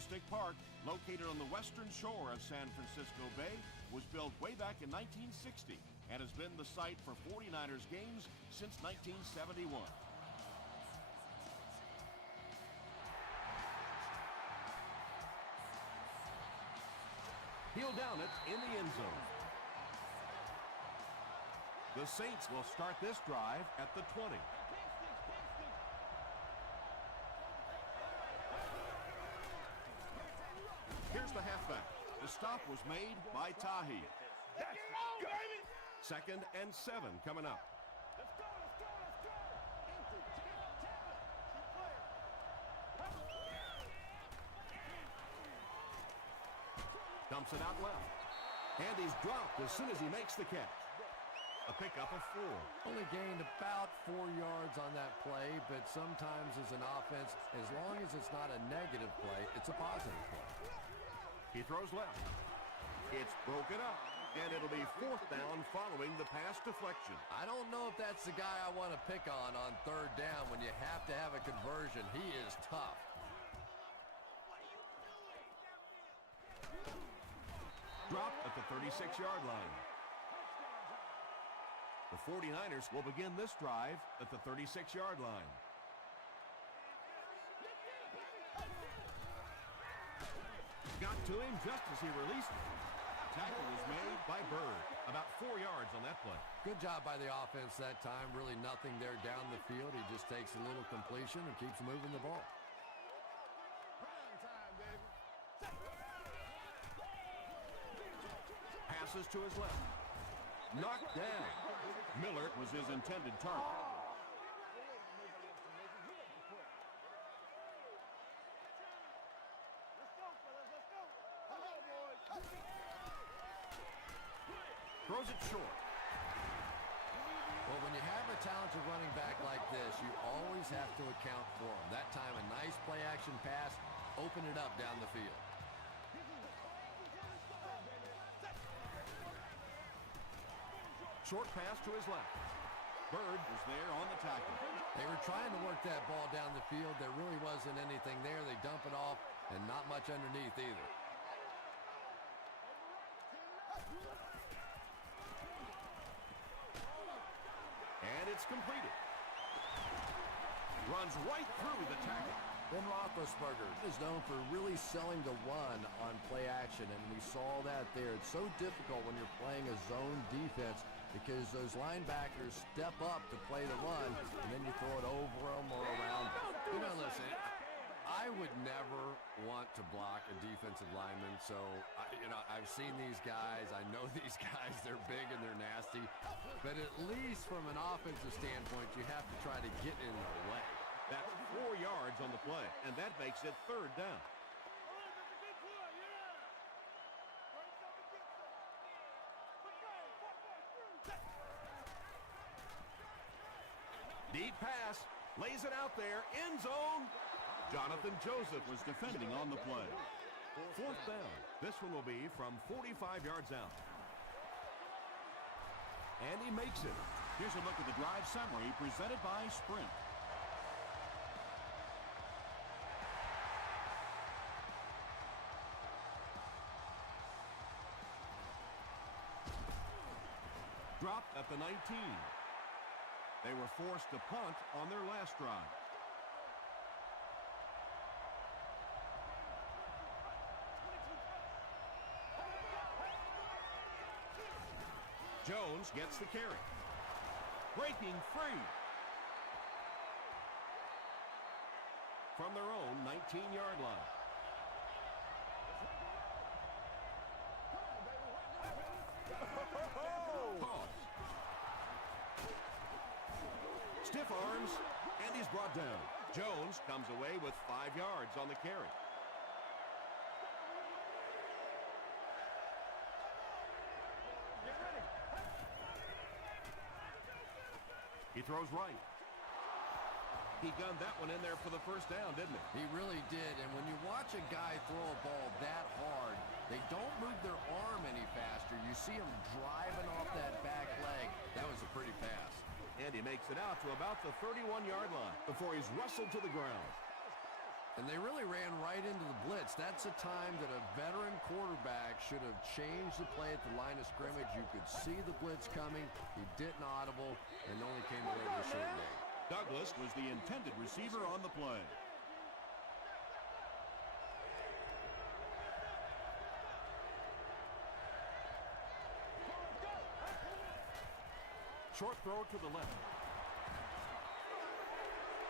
Candlestick Park, located on the western shore of San Francisco Bay, was built way back in 1960 and has been the site for 49ers games since 1971. He'll down it in the end zone. The Saints will start this drive at the 20. Here's the halfback. The stop was made by Tahi. Second and 7 coming up. Dumps it out left. And he's dropped as soon as he makes the catch. A pickup of 4. Only gained about 4 yards on that play, but sometimes as an offense, as long as it's not a negative play, it's a positive play. He throws left. It's broken up, and it'll be 4th down following the pass deflection. I don't know if that's the guy I want to pick on 3rd down when you have to have a conversion. He is tough. Dropped at the 36-yard line. The 49ers will begin this drive at the 36-yard line. Got to him just as he released it. Tackle was made by Bird. About 4 yards on that play. Good job by the offense that time. Really nothing there down the field. He just takes a little completion and keeps moving the ball. Passes to his left. Knocked down. Miller was his intended target. Throws it short. Well, when you have a talented running back like this, you always have to account for him. That time, a nice play-action pass, open it up down the field. Short pass to his left. Bird was there on the tackle. They were trying to work that ball down the field. There really wasn't anything there. They dump it off, and not much underneath either. And it's completed. Runs right through the tackle. Ben Roethlisberger is known for really selling the run on play action, and we saw that there. It's so difficult when you're playing a zone defense because those linebackers step up to play the run, and then you throw it over them or around. You know, listen, I would never want to block a defensive lineman, so, I've seen these guys. I know these guys. They're big and they're nasty. But at least from an offensive standpoint, you have to try to get in their way. That's 4 yards on the play, and that makes it 3rd down. Deep pass, lays it out there, end zone. Jonathan Joseph was defending on the play. 4th down. This one will be from 45 yards out. And he makes it. Here's a look at the drive summary presented by Sprint. Dropped at the 19. They were forced to punt on their last drive. Jones gets the carry. Breaking free. From their own 19-yard line. Pause. Stiff arms, and he's brought down. Jones comes away with 5 yards on the carry. He throws right. He gunned that one in there for the 1st down, didn't he? He really did, and when you watch a guy throw a ball that hard, they don't move their arm any faster. You see him driving off that back leg. That was a pretty pass. And he makes it out to about the 31-yard line before he's wrestled to the ground. And they really ran right into the blitz. That's a time that a veteran quarterback should have changed the play at the line of scrimmage. You could see the blitz coming. He didn't audible and only came away with a short game. Douglas was the intended receiver on the play. Short throw to the left.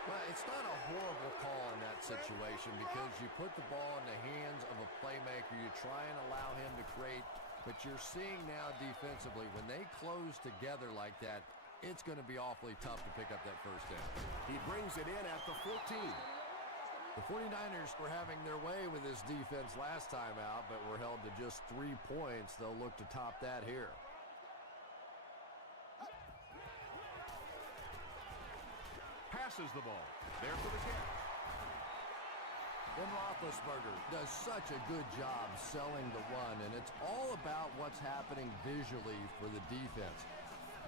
Well, it's not a horrible call in that situation because you put the ball in the hands of a playmaker. You try and allow him to create, but you're seeing now defensively, when they close together like that, it's going to be awfully tough to pick up that first down. He brings it in at the 14. The 49ers were having their way with this defense last time out, but were held to just 3 points. They'll look to top that here. Passes the ball. There for the catch. Ben Roethlisberger does such a good job selling the run, and it's all about what's happening visually for the defense.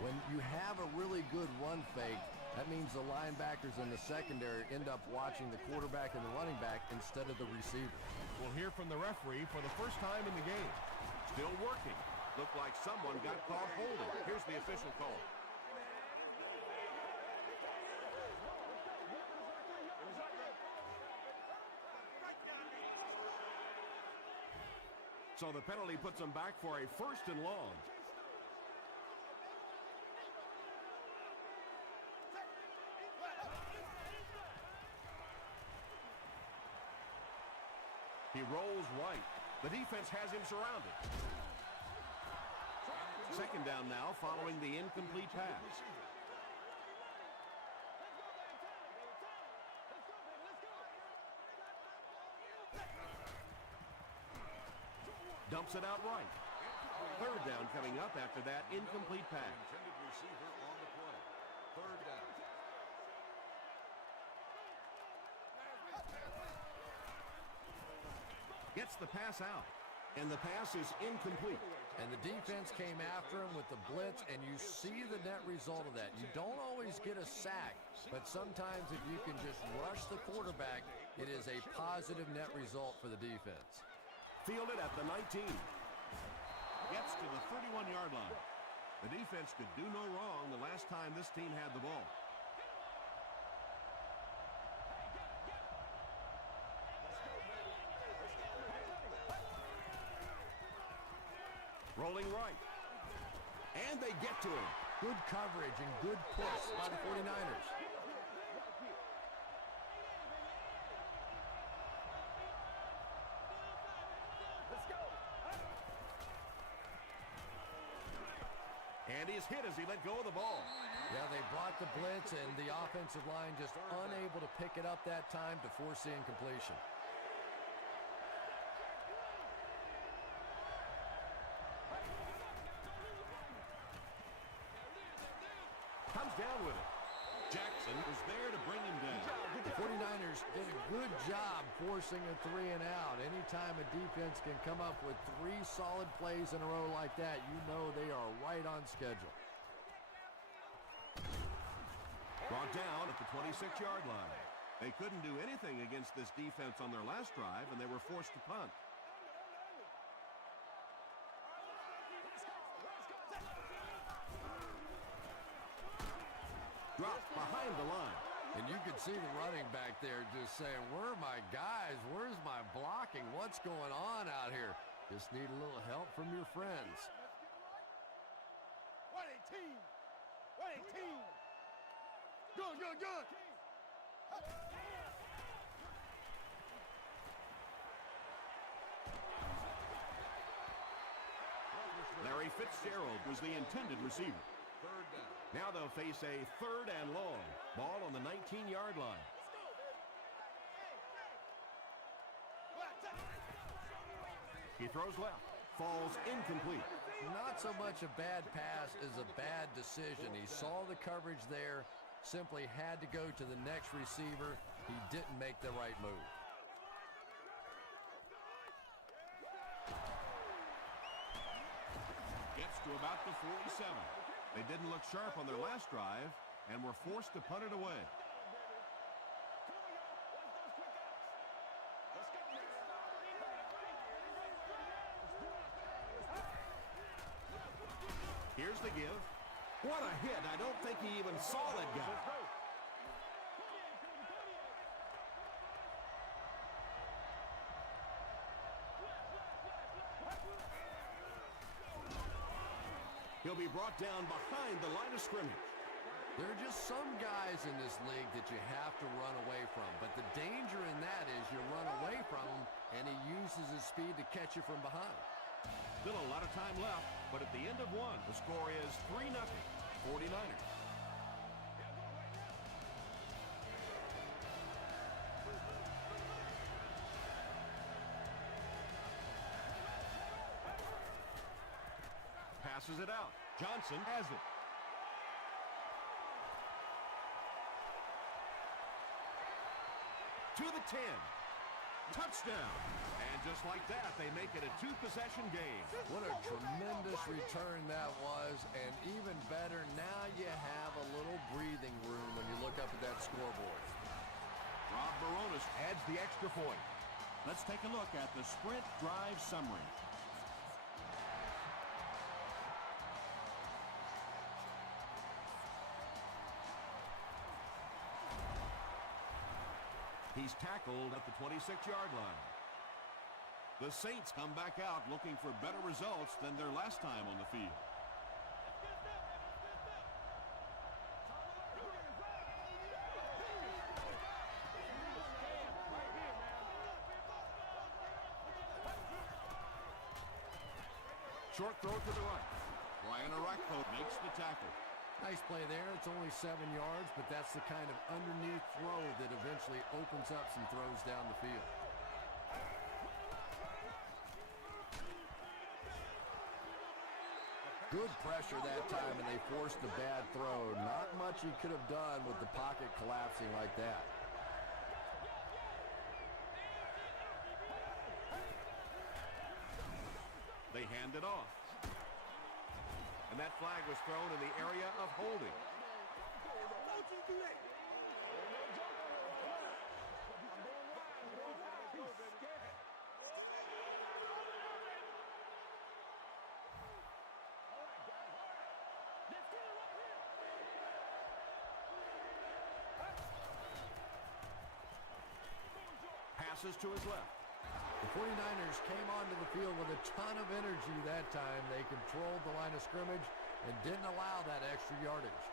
When you have a really good run fake, that means the linebackers in the secondary end up watching the quarterback and the running back instead of the receiver. We'll hear from the referee for the first time in the game. Still working. Looked like someone got caught holding. Here's the official call. So the penalty puts them back for a first and long. He rolls right. The defense has him surrounded. Second down now following the incomplete pass. Dumps it out right. Third down coming up after that incomplete pass. Receiver on the play. Third down. Gets the pass out, and the pass is incomplete. And the defense came after him with the blitz, and you see the net result of that. You don't always get a sack, but sometimes if you can just rush the quarterback, it is a positive net result for the defense. Fielded at the 19. Gets to the 31-yard line. The defense could do no wrong the last time this team had the ball. Rolling right. And they get to him. Good coverage and good push by the 49ers. And he's hit as he let go of the ball. Yeah, they brought the blitz, and the offensive line just unable to pick it up that time to force the incompletion. Comes down with it. Jackson was there to bring him down. The 49ers did a good job forcing a 3 and out. Anytime a defense can come up with 3 solid plays in a row like that, you know they are right on schedule. Brought down at the 26-yard line. They couldn't do anything against this defense on their last drive, and they were forced to punt. Dropped behind the line. And you could see the running back there just saying, where are my guys? Where's my blocking? What's going on out here? Just need a little help from your friends. What a team! What a team! Good, good, good! Larry Fitzgerald was the intended receiver. Third down. Now they'll face a third and long. Ball on the 19-yard line. He throws left. Falls incomplete. Not so much a bad pass as a bad decision. He saw the coverage there, simply had to go to the next receiver. He didn't make the right move. Gets to about the 47. They didn't look sharp on their last drive and were forced to punt it away. Here's the give. What a hit. I don't think he even saw that guy. He'll be brought down behind the line of scrimmage. There are just some guys in this league that you have to run away from. But the danger in that is you run away from him, and he uses his speed to catch you from behind. Still a lot of time left, but at the end of one, the score is 3-0, 49ers. Passes it out. Johnson has it. To the 10. Touchdown. And just like that, they make it a two-possession game. What a tremendous return that was. And even better, now you have a little breathing room when you look up at that scoreboard. Rob Baronis adds the extra point. Let's take a look at the sprint drive summary. He's tackled at the 26-yard line. The Saints come back out looking for better results than their last time on the field. Short throw to the right. Brian Arakpo makes the tackle. Nice play there. It's only 7 yards, but that's the kind of underneath throw that eventually opens up some throws down the field. Good pressure that time, and they forced the bad throw. Not much he could have done with the pocket collapsing like that. They hand it off. And that flag was thrown in the area of holding. Passes to his left. The 49ers came onto the field with a ton of energy that time. They controlled the line of scrimmage and didn't allow that extra yardage.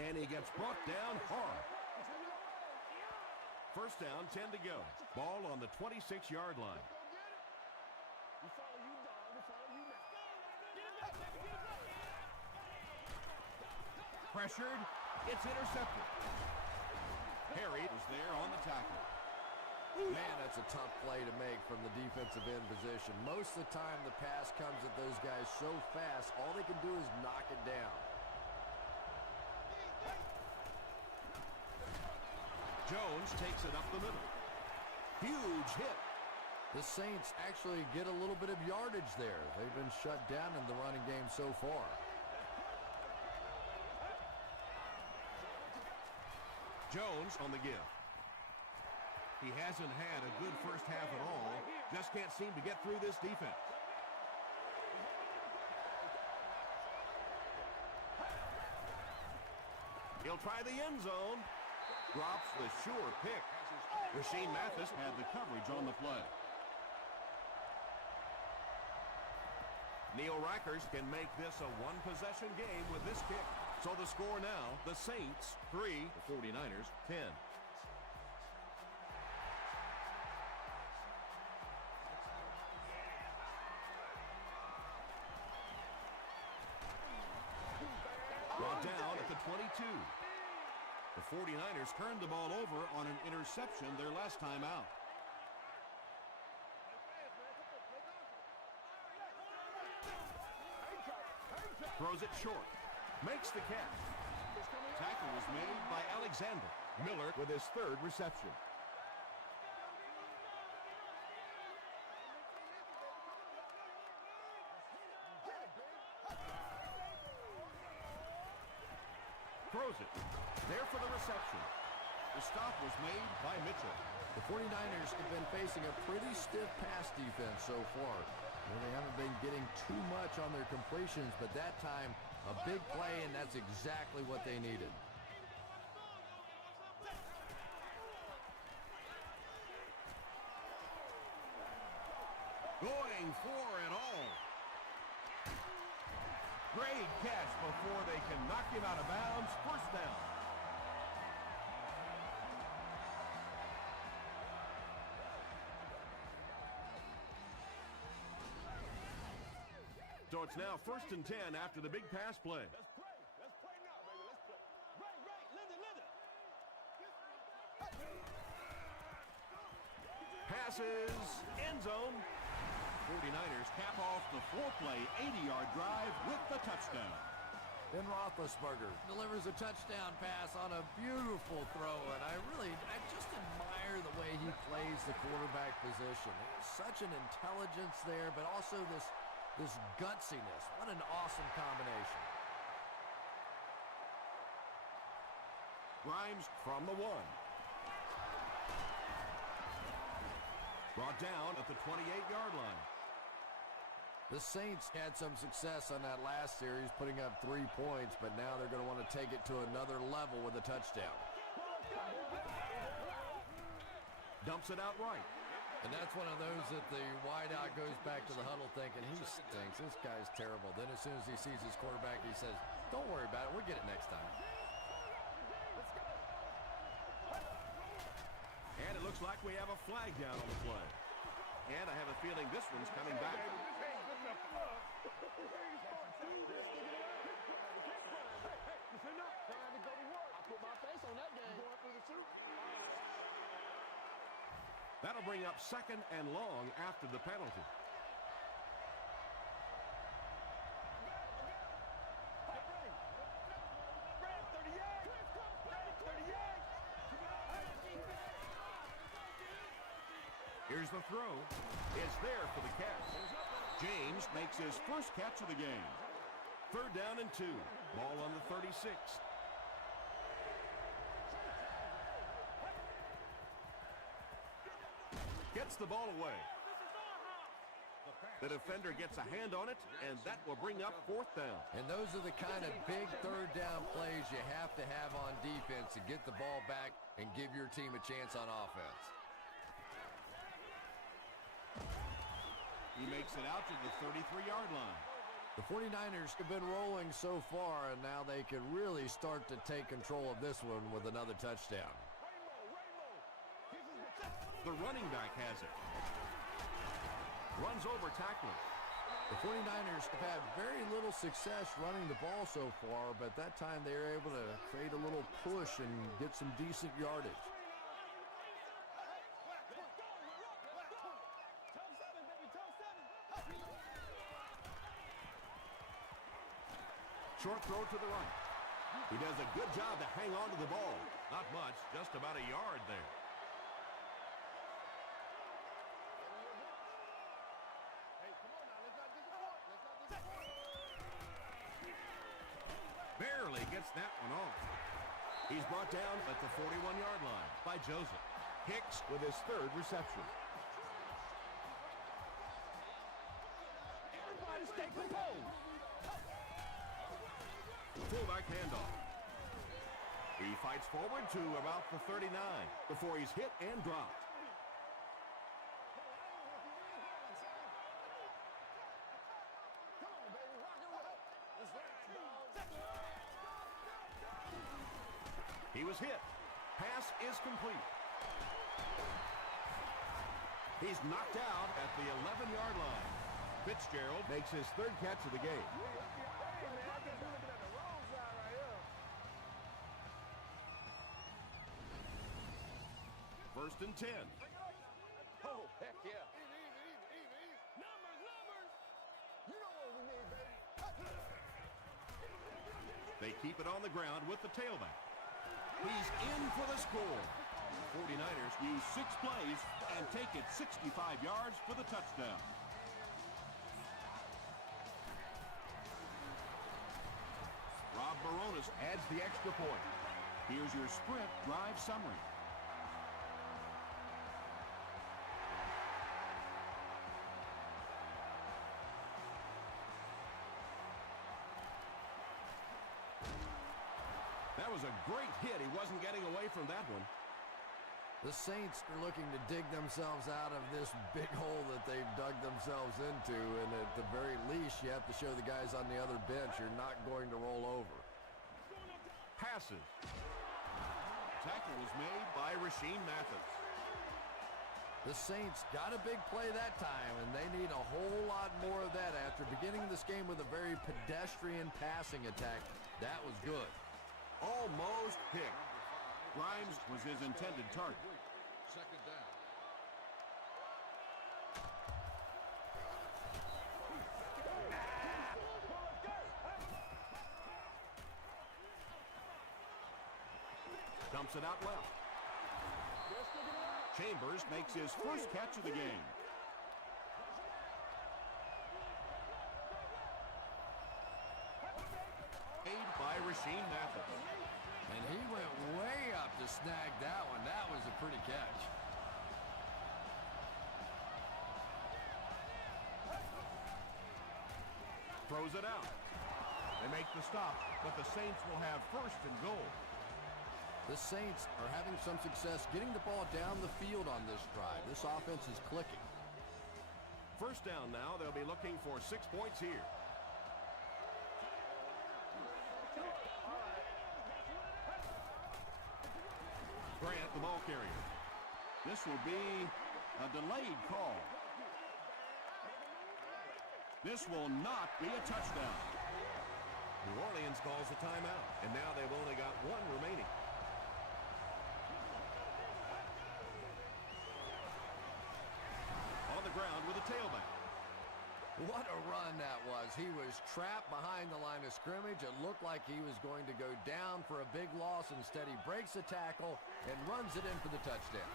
And he gets brought down hard. First down, 10 to go. Ball on the 26-yard line. Pressured. It's intercepted. Harry was there on the tackle. Man, that's a tough play to make from the defensive end position. Most of the time, the pass comes at those guys so fast, all they can do is knock it down. Jones takes it up the middle. Huge hit. The Saints actually get a little bit of yardage there. They've been shut down in the running game so far. Jones on the give. He hasn't had a good first half at all. Just can't seem to get through this defense. He'll try the end zone. Drops the sure pick. Rashean Mathis had the coverage on the play. Neil Rackers can make this a one-possession game with this kick. So the score now, the Saints 3, the 49ers 10. Brought down at the 22. The 49ers turned the ball over on an interception their last time out. Throws it short. Makes the catch. Tackle was made by Alexander. Miller with his third reception. Throws it. There for the reception. The stop was made by Mitchell. The 49ers have been facing a pretty stiff pass defense so far. They haven't been getting too much on their completions, but that time, a big play, and that's exactly what they needed. Going for it all. Great catch before they can knock him out of bounds. First down. So it's now 1st and 10 after the big pass play. Let's play. Let's play now, baby. Let's play. Right. Linda. Passes. End zone. 49ers cap off the 4-play, 80-yard drive with the touchdown. Ben Roethlisberger delivers a touchdown pass on a beautiful throw, and I just admire the way he plays the quarterback position. Such an intelligence there, but also this gutsiness. What an awesome combination. Grimes from the 1. Brought down at the 28-yard line. The Saints had some success on that last series, putting up 3 points, but now they're going to want to take it to another level with a touchdown. Dumps it out right. And that's one of those that the wideout goes back to the huddle thinking, he stinks, this guy's terrible. Then as soon as he sees his quarterback, he says, don't worry about it, we'll get it next time. And it looks like we have a flag down on the play. And I have a feeling this one's coming back. That'll bring up 2nd and long after the penalty. Here's the throw. It's there for the catch. James makes his first catch of the game. 3rd down and 2. Ball on the 36. Gets the ball away. The defender gets a hand on it, and that will bring up 4th down. And those are the kind of big 3rd down plays you have to have on defense to get the ball back and give your team a chance on offense. He makes it out to the 33-yard line. The 49ers have been rolling so far, and now they can really start to take control of this one with another touchdown. The running back has it. Runs over tackler. The 49ers have had very little success running the ball so far, but that time they were able to create a little push and get some decent yardage. Short throw to the right. He does a good job to hang on to the ball. Not much, just about a yard there. Barely gets that one off. He's brought down at the 41-yard line by Joseph. Hicks with his 3rd reception. Everybody stay composed. Fullback handoff. He fights forward to about the 39 before he's hit and dropped. He was hit. Pass is complete. He's knocked out at the 11-yard line. Fitzgerald makes his 3rd catch of the game. First and 10. Oh, heck yeah. Numbers. You know what we need, baby. They keep it on the ground with the tailback. He's in for the score. 49ers use 6 plays and take it 65 yards for the touchdown. Rob Baronis adds the extra point. Here's your sprint drive summary. was a great hit. He wasn't getting away from that one. The Saints are looking to dig themselves out of this big hole that they've dug themselves into, and at the very least, you have to show the guys on the other bench you're not going to roll over. Passes. Tackle was made by Rashean Mathis. The Saints got a big play that time, and they need a whole lot more of that after beginning this game with a very pedestrian passing attack. That was good. Almost picked. Grimes was his intended target. Second down. Dumps it out left. Chambers makes his first catch of the game. Made by Rashean Mathis. And he went way up to snag that one. That was a pretty catch. Throws it out. They make the stop, but the Saints will have first and goal. The Saints are having some success getting the ball down the field on this drive. This offense is clicking. First down now. They'll be looking for 6 points here. Grant, the ball carrier. This will be a delayed call. This will not be a touchdown. New Orleans calls a timeout, and now they've only got one remaining. On the ground with a tailback. What a run that was. He was trapped behind the line of scrimmage. It looked like he was going to go down for a big loss. Instead, he breaks the tackle and runs it in for the touchdown.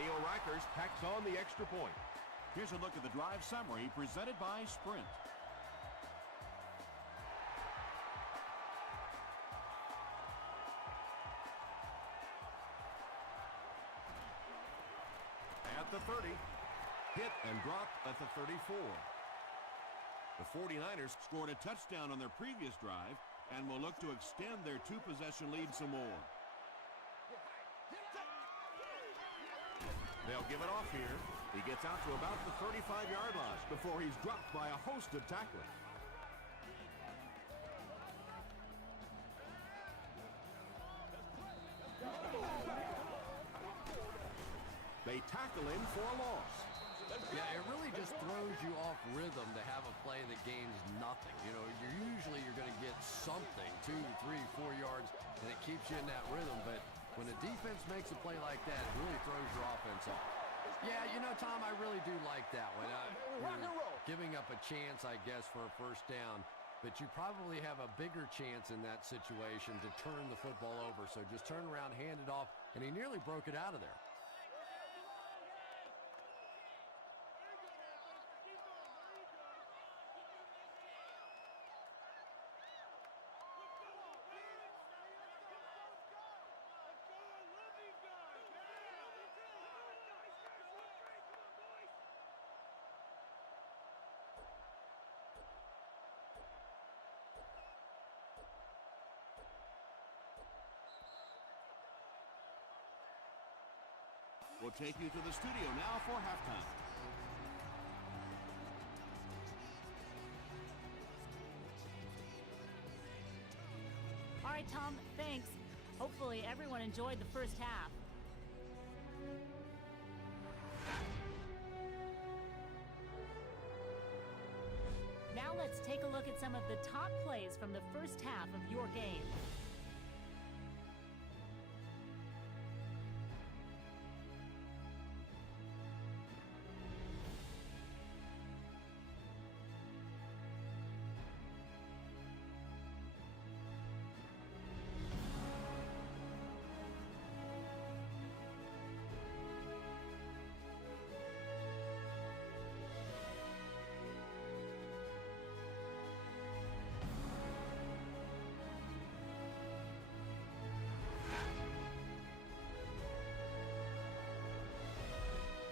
Neil Reichers tacks on the extra point. Here's a look at the drive summary presented by Sprint. At the 30. Hit and dropped at the 34. The 49ers scored a touchdown on their previous drive and will look to extend their two-possession lead some more. They'll give it off here. He gets out to about the 35-yard line before he's dropped by a host of tacklers. They tackle him for a loss. Yeah, it really just throws you off rhythm to have a play that gains nothing. You know, you're going to get something, 2, 3, 4 yards, and it keeps you in that rhythm. But when a defense makes a play like that, it really throws your offense off. Yeah, you know, Tom, I really do like that one. You're giving up a chance, I guess, for a first down, but you probably have a bigger chance in that situation to turn the football over. So just turn around, hand it off, and he nearly broke it out of there. We'll take you to the studio now for halftime. All right, Tom, thanks. Hopefully everyone enjoyed the first half. Now let's take a look at some of the top plays from the first half of your game.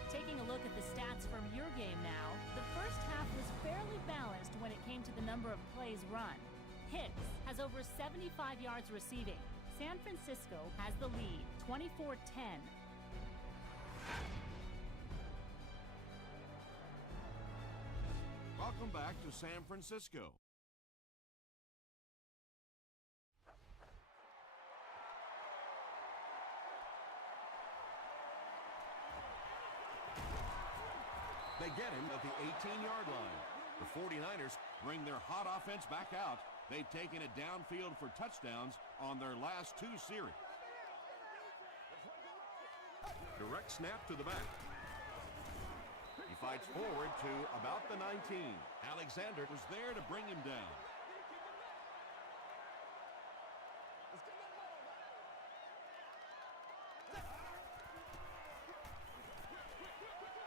Taking a look at the stats from your game now, the first half was fairly balanced when it came to the number of plays run. Hicks has over 75 yards receiving. San Francisco has the lead, 24-10. Welcome back to San Francisco. They get him at the 18-yard line. The 49ers bring their hot offense back out. They've taken it downfield for touchdowns on their last 2 series. Direct snap to the back. He fights forward to about the 19. Alexander was there to bring him down.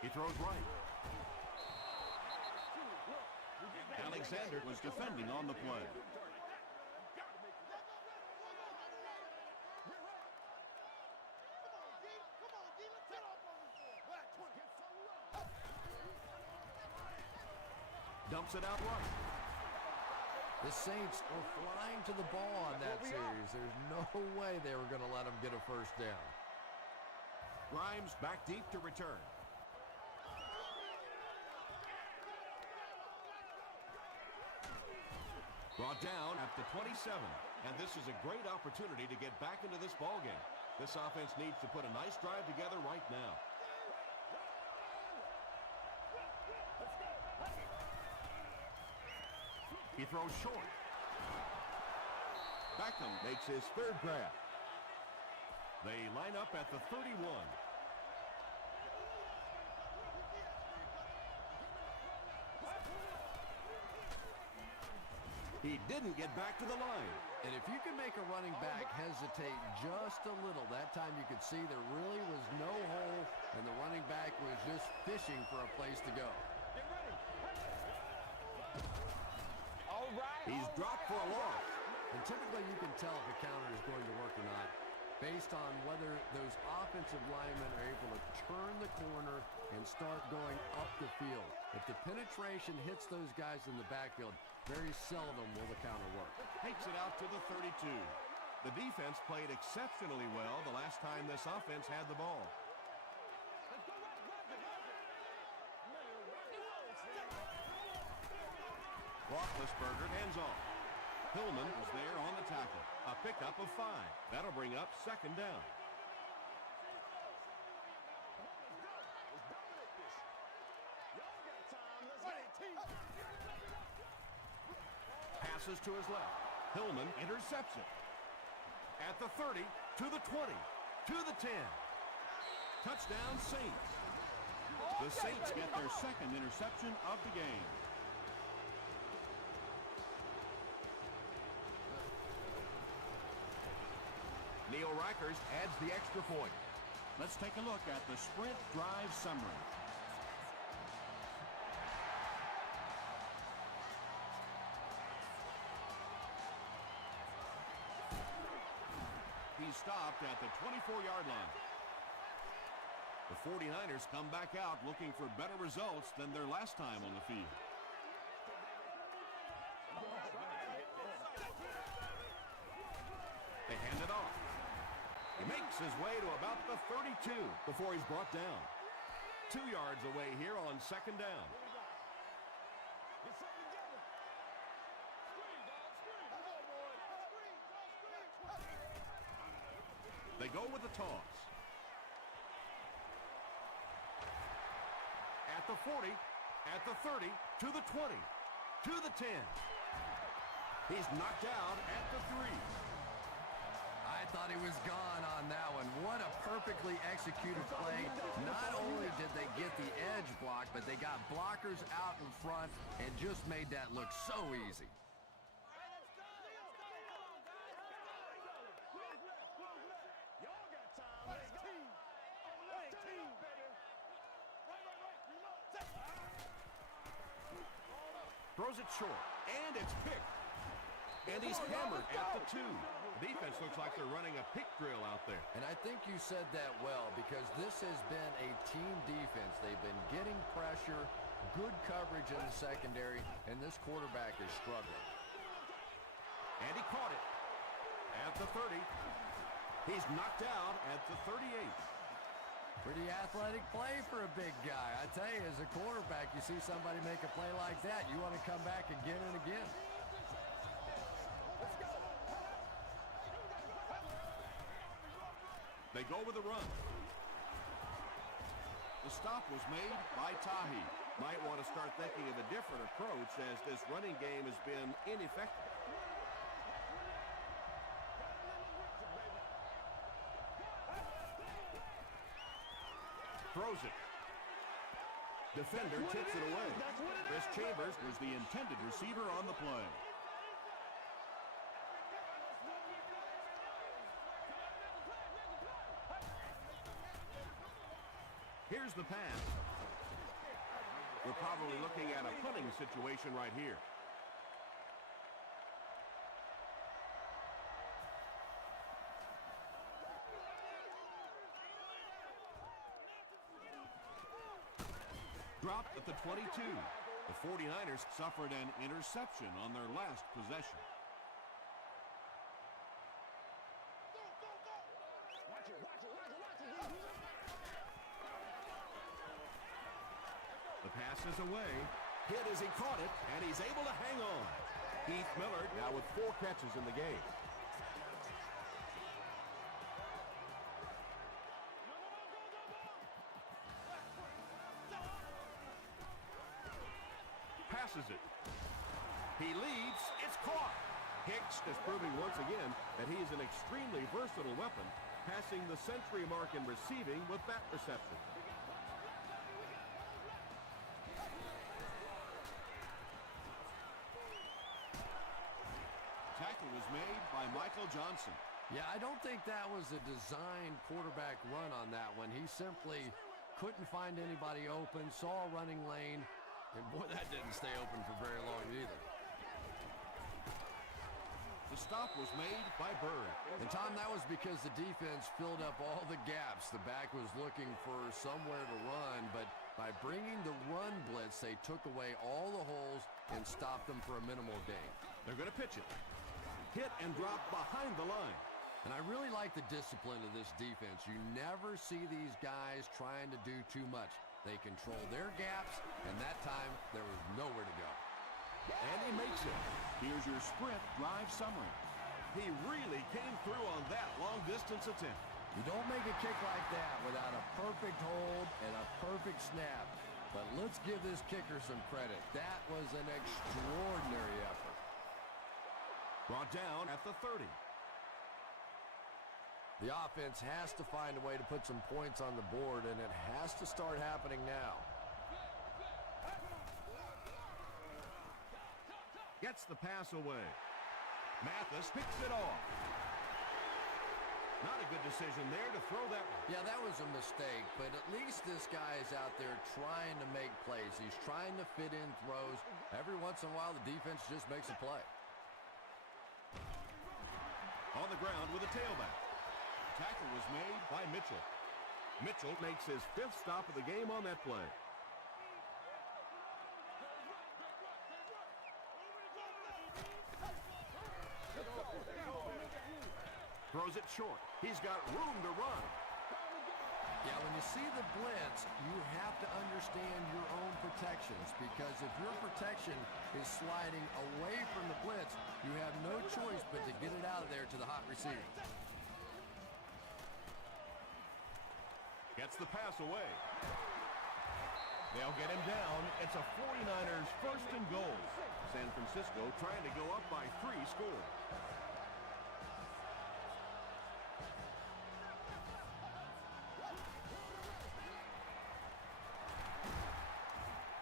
He throws right. Alexander was defending on the play. Dumps it out right. The Saints were flying to the ball on that series. There's no way they were going to let them get a first down. Grimes back deep to return. Brought down at the 27, and this is a great opportunity to get back into this ballgame. This offense needs to put a nice drive together right now. He throws short. Beckham makes his third grab. They line up at the 31. He didn't get back to the line. And if you can make a running back hesitate just a little, that time you could see there really was no hole, and the running back was just fishing for a place to go. He's dropped for a loss. And typically you can tell if a counter is going to work or not based on whether those offensive linemen are able to turn the corner and start going up the field. If the penetration hits those guys in the backfield, very seldom will the counter work. Takes it out to the 32. The defense played exceptionally well the last time this offense had the ball. Roethlisberger hands off. Hillman is there on the tackle. A pickup of 5. That'll bring up second down. Passes to his left. Hillman intercepts it. At the 30, to the 20, to the 10. Touchdown Saints. The Saints get their second interception of the game. Neil Reichers adds the extra point. Let's take a look at the sprint drive summary. He stopped at the 24-yard line. The 49ers come back out looking for better results than their last time on the field. They hand it off. He makes his way to about the 32 before he's brought down. 2 yards away here on second down. They go with the toss. At the 40, at the 30, to the 20, to the 10. He's knocked out at the 3. I thought he was gone on that one. What a perfectly executed play. Not only did they get the edge blocked, but they got blockers out in front and just made that look so easy. Throws it short, and it's picked. And he's hammered at the 2. The defense looks like they're running a pick drill out there. And I think you said that well, because this has been a team defense. They've been getting pressure, good coverage in the secondary, and this quarterback is struggling. And he caught it at the 30. He's knocked out at the 38. Pretty athletic play for a big guy. I tell you, as a quarterback, you see somebody make a play like that, you want to come back again and again. They go with the run. The stop was made by Tahi. Might want to start thinking of a different approach as this running game has been ineffective. Throws it. Defender tips it away. Chris Chambers was the intended receiver on the play. Here's the pass. We're probably looking at a punting situation right here. Dropped at the 22. The 49ers suffered an interception on their last possession. The pass is away. Hit as he caught it, and he's able to hang on. Heath Miller now with 4 catches in the game. Passes it. He leads. It's caught. Hicks is proving once again that he is an extremely versatile weapon, passing the century mark in receiving with that reception. Tackle was made by Michael Johnson. Yeah, I don't think that was a designed quarterback run on that one. He simply couldn't find anybody open, saw a running lane, and boy, that didn't stay open for very long either. The stop was made by Bird. And Tom, that was because the defense filled up all the gaps. The back was looking for somewhere to run, but by bringing the run blitz, they took away all the holes and stopped them for a minimal gain. They're going to pitch it. Hit and drop behind the line. And I really like the discipline of this defense. You never see these guys trying to do too much. They control their gaps, and that time there was nowhere to go. And he makes it. Here's your sprint drive summary. He really came through on that long-distance attempt. You don't make a kick like that without a perfect hold and a perfect snap. But let's give this kicker some credit. That was an extraordinary effort. Brought down at the 30. The offense has to find a way to put some points on the board, and it has to start happening now. Gets the pass away. Mathis picks it off. Not a good decision there to throw that one. Yeah, that was a mistake, but at least this guy is out there trying to make plays. He's trying to fit in throws. Every once in a while, the defense just makes a play. On the ground with a tailback. Tackle was made by Mitchell. Mitchell makes his 5th stop of the game on that play. Throws it short. He's got room to run. Yeah, when you see the blitz, you have to understand your own protections, because if your protection is sliding away from the blitz, you have no choice but to get it out of there to the hot receiver. Gets the pass away. They'll get him down. It's a 49ers 1st and goal. San Francisco trying to go up by 3 scores.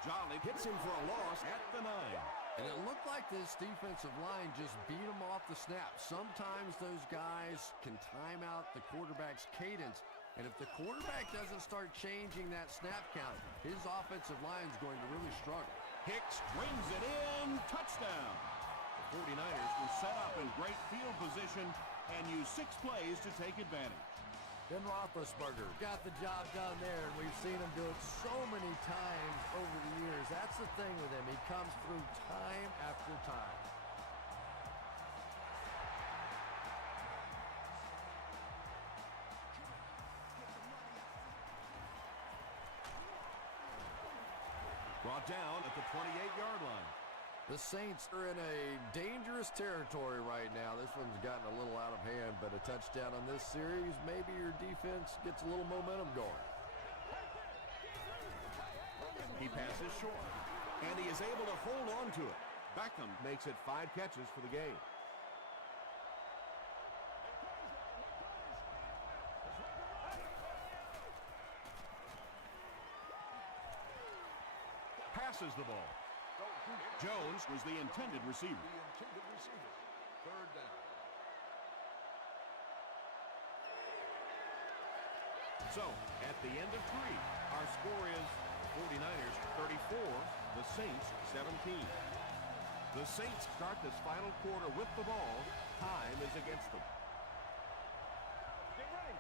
Jolly hits him for a loss at the 9. And it looked like this defensive line just beat him off the snap. Sometimes those guys can time out the quarterback's cadence. And if the quarterback doesn't start changing that snap count, his offensive line is going to really struggle. Hicks brings it in. Touchdown. The 49ers were set up in great field position and used 6 plays to take advantage. Ben Roethlisberger got the job done there, and we've seen him do it so many times over the years. That's the thing with him. He comes through time after time. Brought down at the 28-yard line. The Saints are in a dangerous territory right now. This one's gotten a little out of hand, but a touchdown on this series, maybe your defense gets a little momentum going. He passes short, and he is able to hold on to it. Beckham makes it 5 catches for the game. Passes the ball. Jones was the intended receiver. Third down. So, at the end of 3, our score is 49ers 34, the Saints 17. The Saints start this final quarter with the ball. Time is against them. Get ready.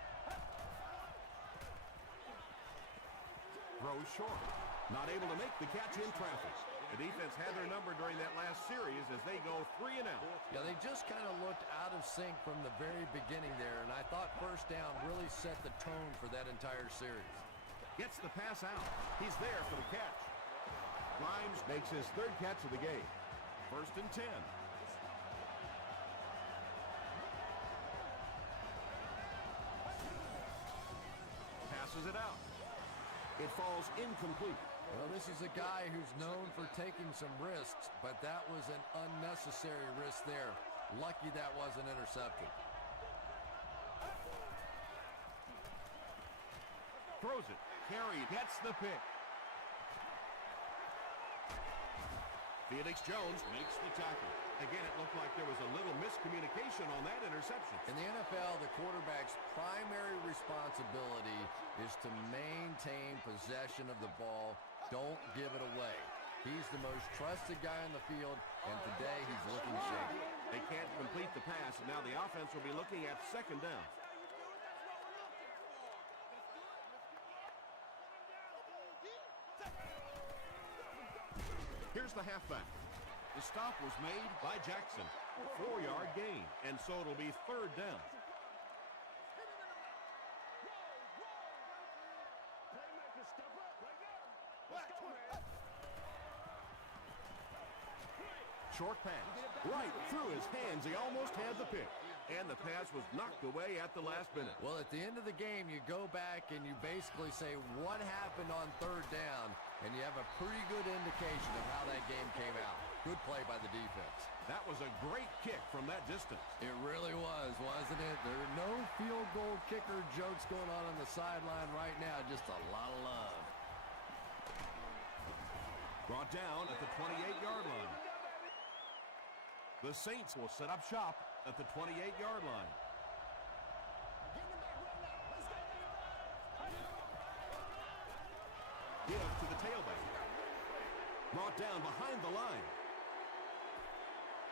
Throws short. Not able to make the catch in traffic. The defense had their number during that last series as they go 3 and out. Yeah, they just kind of looked out of sync from the very beginning there, and I thought first down really set the tone for that entire series. Gets the pass out. He's there for the catch. Grimes makes his 3rd catch of the game. 1st and 10. Passes it out. It falls incomplete. Well, this is a guy who's known for taking some risks, but that was an unnecessary risk there. Lucky that wasn't intercepted. Throws it. Carey gets the pick. Felix Jones makes the tackle. Again, it looked like there was a little miscommunication on that interception. In the NFL, the quarterback's primary responsibility is to maintain possession of the ball. Don't give it away. He's the most trusted guy on the field, and today he's looking shaky. They can't complete the pass, and now the offense will be looking at 2nd down. Here's the halfback. The stop was made by Jackson. 4-yard gain, and so it'll be 3rd down. Short pass. Right through his hands. He almost had the pick. And the pass was knocked away at the last minute. Well, at the end of the game, you go back and you basically say what happened on 3rd down, and you have a pretty good indication of how that game came out. Good play by the defense. That was a great kick from that distance. It really was, wasn't it? There are no field goal kicker jokes going on the sideline right now. Just a lot of love. Brought down at the 28-yard line. The Saints will set up shop at the 28-yard line. Give to the tailback. Brought down behind the line.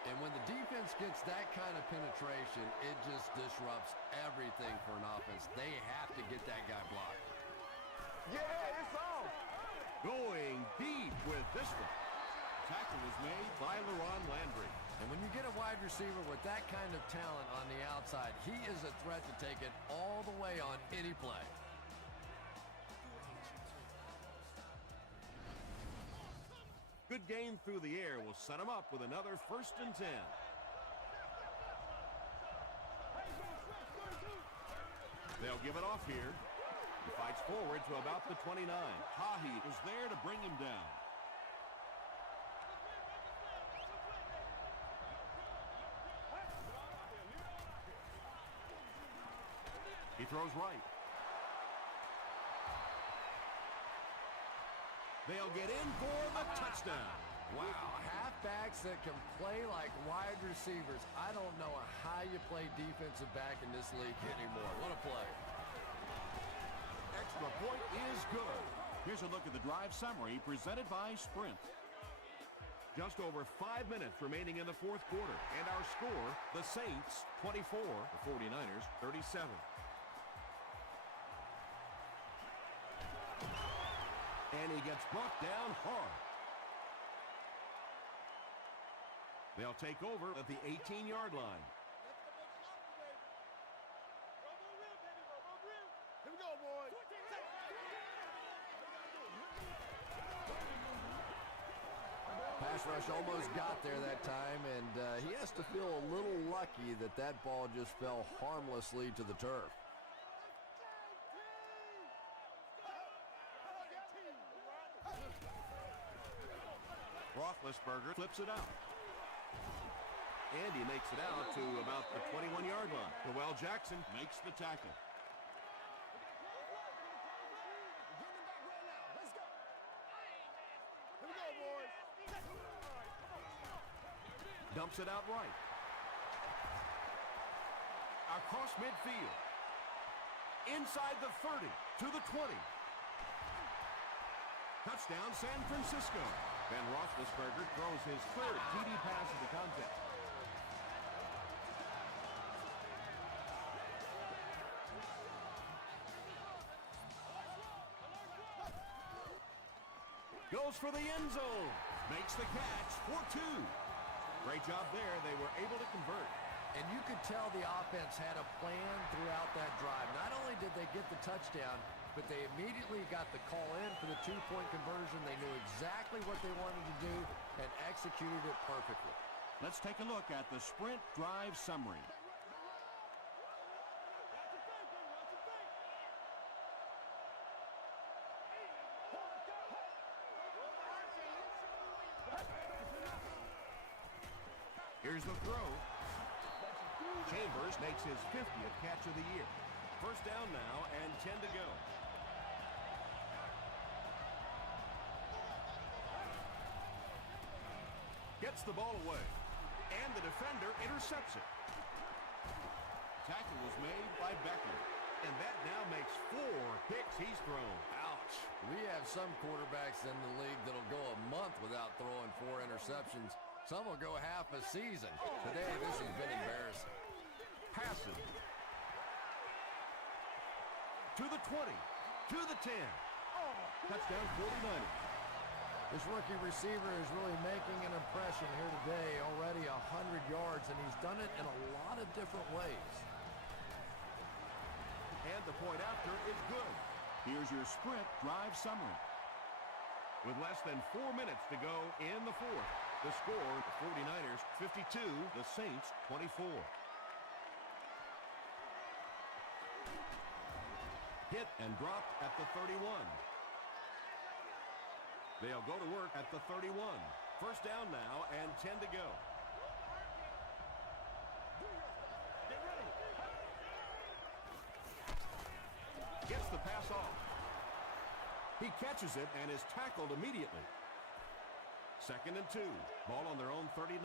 And when the defense gets that kind of penetration, it just disrupts everything for an offense. They have to get that guy blocked. Yeah, it's on. Going deep with this one. Tackle was made by LaRon Landry. And when you get a wide receiver with that kind of talent on the outside, he is a threat to take it all the way on any play. Good gain through the air will set him up with another 1st and 10. They'll give it off here. He fights forward to about the 29. Tahi was there to bring him down. He throws right. They'll get in for the touchdown. Wow, halfbacks that can play like wide receivers. I don't know how you play defensive back in this league anymore. What a play. Extra point is good. Here's a look at the drive summary presented by Sprint. Just over 5 minutes remaining in the 4th quarter. And our score, the Saints 24, the 49ers 37. And he gets brought down hard. They'll take over at the 18-yard line. Here we go, boys. pass rush almost got there that time, and he has to feel a little lucky that that ball just fell harmlessly to the turf. Roethlisberger flips it out. And he makes it out to about the 21-yard line. Noel Jackson makes the tackle. Dumps it out right. Across midfield. Inside the 30 to the 20. Touchdown, San Francisco. Ben Roethlisberger throws his third TD pass of the contest. Goes for the end zone. Makes the catch for 2. Great job there. They were able to convert. And you could tell the offense had a plan throughout that drive. Not only did they get the touchdown, but they immediately got the call in for the 2-point conversion. They knew exactly what they wanted to do and executed it perfectly. Let's take a look at the sprint drive summary. Here's the throw. Chambers makes his 50th catch of the year. First down now and 10 to go. Gets the ball away. And the defender intercepts it. Tackle was made by Beckler. And that now makes 4 picks he's thrown. Ouch. We have some quarterbacks in the league that'll go a month without throwing 4 interceptions. Some will go half a season. Today, this has been embarrassing. Passes. To the 20. To the 10. Touchdown 49ers. This rookie receiver is really making an impression here today. Already 100 yards, and he's done it in a lot of different ways. And the point after is good. Here's your sprint drive summary. With less than 4 minutes to go in the fourth, the score, the 49ers 52, the Saints 24. Hit and dropped at the 31. They'll go to work at the 31. First down now and 10 to go. Gets the pass off. He catches it and is tackled immediately. Second and 2. Ball on their own 39.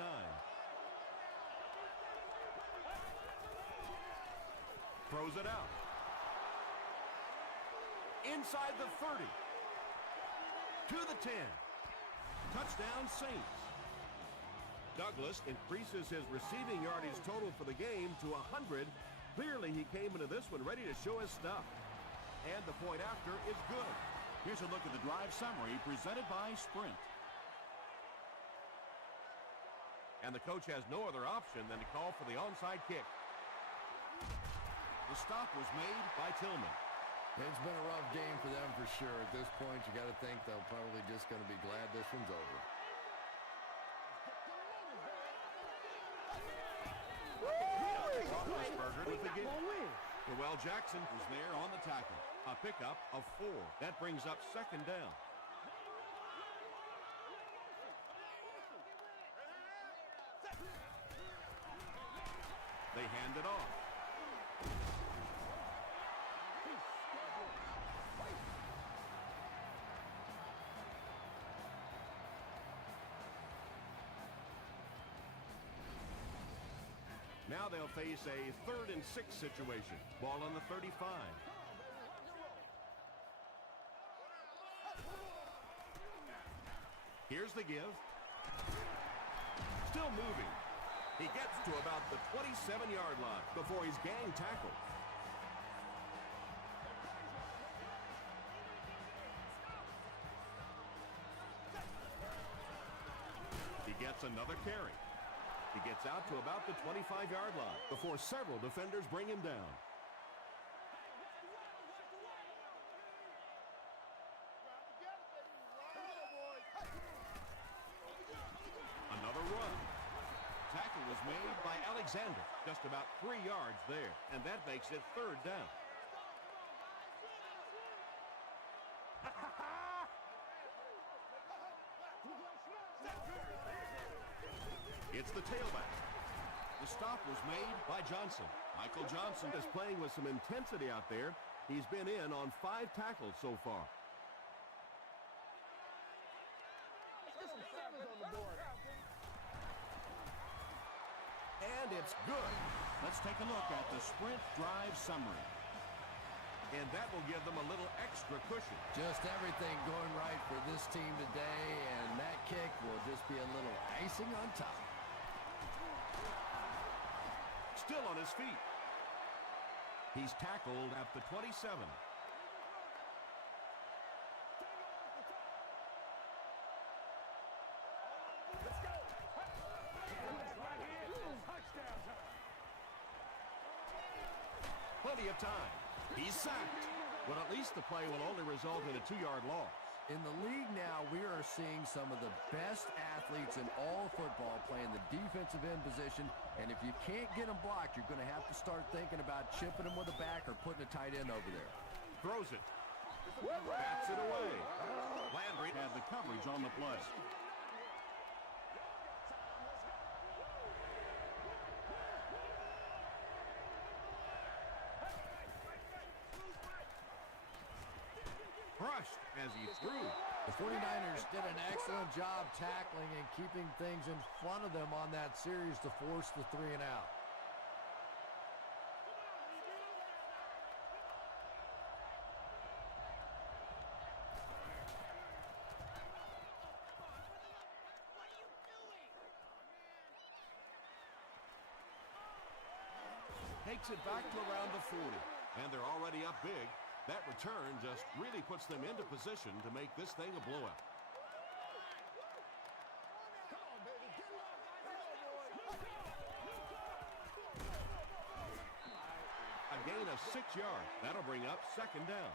Throws it out. Inside the 30. To the 10. Touchdown Saints. Douglas increases his receiving yardage total for the game to 100. Clearly he came into this one ready to show his stuff. And the point after is good. Here's a look at the drive summary presented by Sprint. And the coach has no other option than to call for the onside kick. The stop was made by Tillman. It's been a rough game for them for sure. At this point, you got to think they're probably just going to be glad this one's over. Roethlisberger with the game. Noel Jackson was there on the tackle. A pickup of 4. That brings up second down. They hand it off. Now they'll face a 3rd and 6 situation. Ball on the 35. Here's the give. Still moving. He gets to about the 27-yard line before he's gang tackled. He gets another carry. He gets out to about the 25-yard line before several defenders bring him down. was made by Alexander, just about 3 yards there, and that makes it 3rd down. It's the tailback. The stop was made by Johnson. Michael Johnson is playing with some intensity out there. He's been in on 5 tackles so far. And it's good. Let's take a look at the sprint drive summary. And that will give them a little extra cushion. Just everything going right for this team today, and that kick will just be a little icing on top. Still on his feet. He's tackled at the 27. Plenty of time. He's sacked. But at least the play will only result in a 2-yard loss. In the league now, we are seeing some of the best athletes in all of football playing the defensive end position, and if you can't get them blocked, you're going to have to start thinking about chipping them with a back or putting a tight end over there. Throws it. Bats it away. Landry had the coverage on the play. Crushed as he threw. The 49ers did an excellent job tackling and keeping things in front of them on that series to force the 3 and out. Takes it back to around the 40. And they're already up big. That return just really puts them into position to make this thing a blowout. A gain of 6 yards. That'll bring up 2nd down.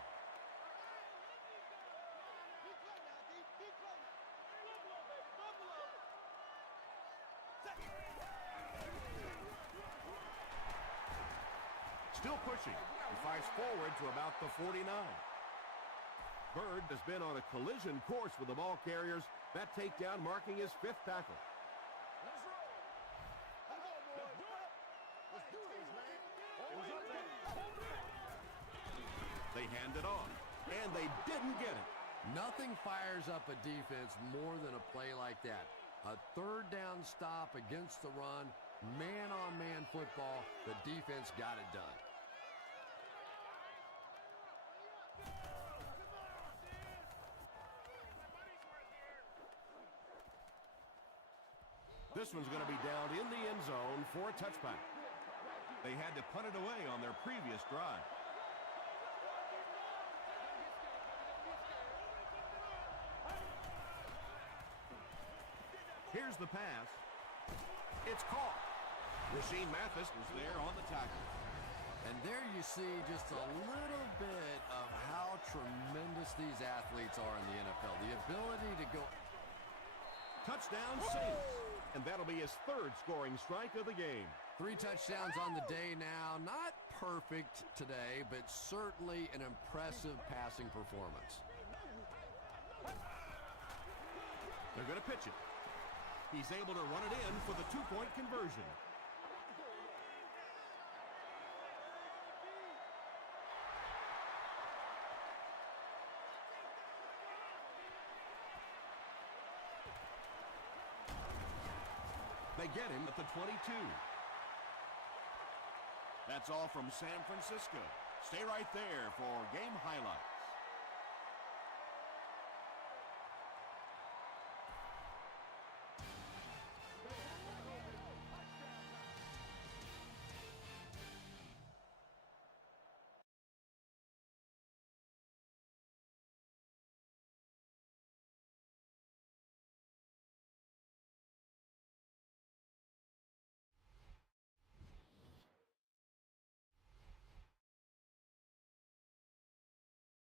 Still pushing. He fires forward to about the 49. Bird has been on a collision course with the ball carriers. That takedown marking his 5th tackle. They hand it on, and they didn't get it. Nothing fires up a defense more than a play like that. A 3rd down stop against the run, man-on-man football. The defense got it done. This one's going to be down in the end zone for a touchback. They had to punt it away on their previous drive. Here's the pass. It's caught. Rasheem Mathis was there on the tackle. And there you see just a little bit of how tremendous these athletes are in the NFL. The ability to go... Touchdown Saints. And that'll be his 3rd scoring strike of the game. 3 touchdowns on the day now. Not perfect today, but certainly an impressive passing performance. They're going to pitch it. He's able to run it in for the 2-point conversion. They get him at the 22. That's all from San Francisco. Stay right there for game highlights.